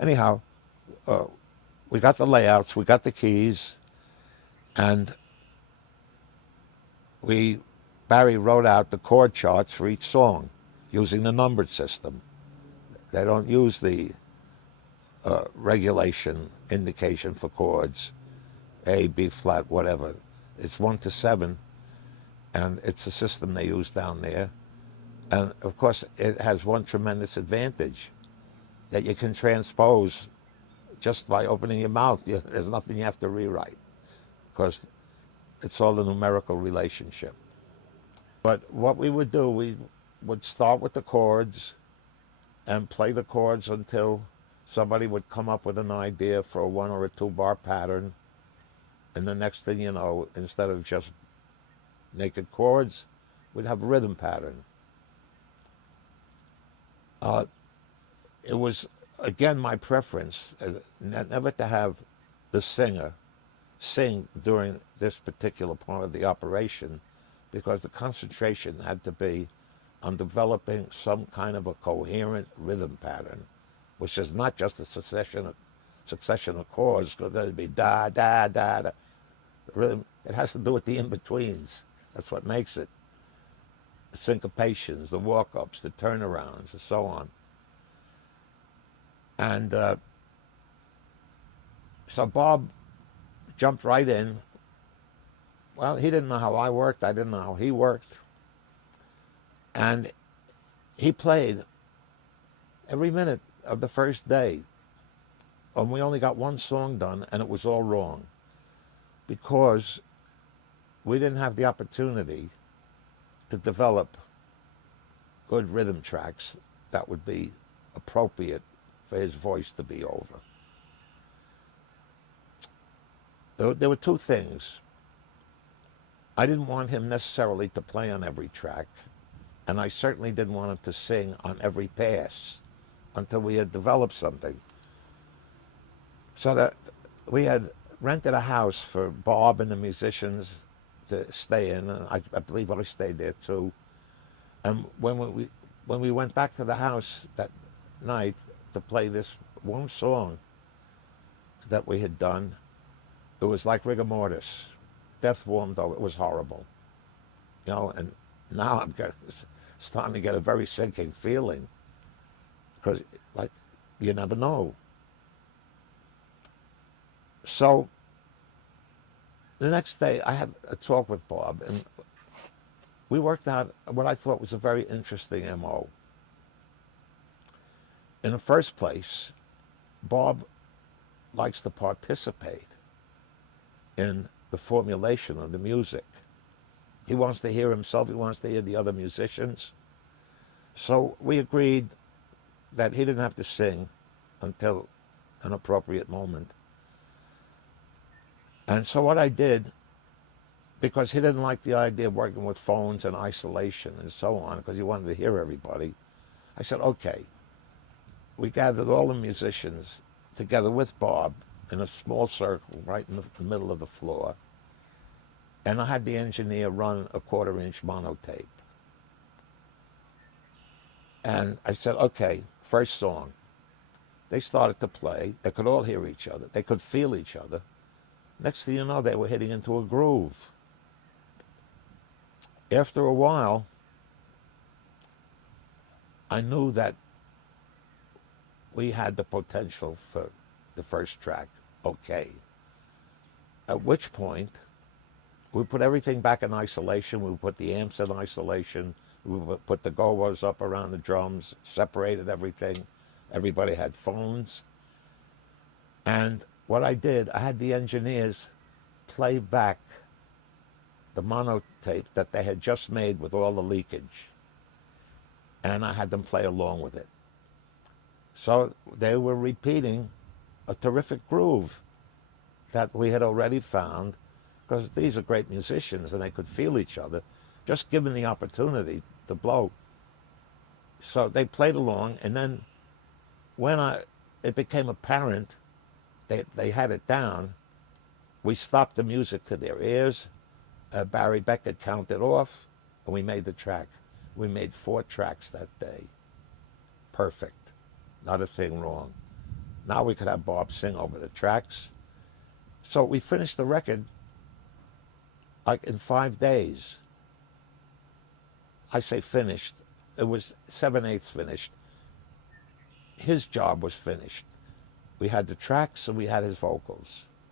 Anyhow, uh, we got the layouts, we got the keys, and we Barry wrote out the chord charts for each song using the numbered system. They don't use the regulation indication for chords, A, B flat, whatever. It's 1 to 7, and it's a system they use down there. And of course, it has one tremendous advantage that you can transpose just by opening your mouth. There's nothing you have to rewrite because it's all a numerical relationship. But what we would do, we would start with the chords and play the chords until somebody would come up with an idea for a 1 or 2 bar pattern. And the next thing you know, instead of just naked chords, we'd have a rhythm pattern. It was, again, my preference never to have the singer sing during this particular part of the operation because the concentration had to be on developing some kind of a coherent rhythm pattern, which is not just a succession of chords, because there'd be da, da, da, da. Rhythm, it has to do with the in-betweens. That's what makes it. The syncopations, the walk-ups, the turnarounds, and so on. And so Bob jumped right in. Well, he didn't know how I worked. I didn't know how he worked. And he played every minute of the first day. And we only got one song done, and it was all wrong because we didn't have the opportunity to develop good rhythm tracks that would be appropriate for his voice to be over. There were two things. I didn't want him necessarily to play on every track, and I certainly didn't want him to sing on every pass until we had developed something. So that we had rented a house for Bob and the musicians to stay in, and I believe I stayed there too. And when we went back to the house that night to play this one song that we had done, it was like rigor mortis. Death warmed, though it was horrible. And now I'm starting to get a very sinking feeling because, like, you never know. So the next day, I had a talk with Bob, and we worked out what I thought was a very interesting MO. In the first place, Bob likes to participate in the formulation of the music. He wants to hear himself, he wants to hear the other musicians. So we agreed that he didn't have to sing until an appropriate moment. And so what I did, because he didn't like the idea of working with phones and isolation and so on, because he wanted to hear everybody, I said, okay. We gathered all the musicians together with Bob in a small circle right in the middle of the floor. And I had the engineer run a 1/4-inch monotape. And I said, okay, first song. They started to play. They could all hear each other. They could feel each other. Next thing you know, they were hitting into a groove. After a while, I knew that we had the potential for the first track, okay. At which point, we put everything back in isolation. We put the amps in isolation. We put the go-wos up around the drums, separated everything. Everybody had phones. And what I did, I had the engineers play back the monotape that they had just made with all the leakage. And I had them play along with it. So they were repeating a terrific groove that we had already found, because these are great musicians and they could feel each other, just given the opportunity to blow. So they played along, and then when it became apparent they had it down, we stopped the music to their ears. Barry Beckett counted off, and we made the track. We made 4 tracks that day. Perfect. Not a thing wrong. Now we could have Bob sing over the tracks. So we finished the record like in 5 days. I say finished. It was 7/8 finished. His job was finished. We had the tracks and we had his vocals.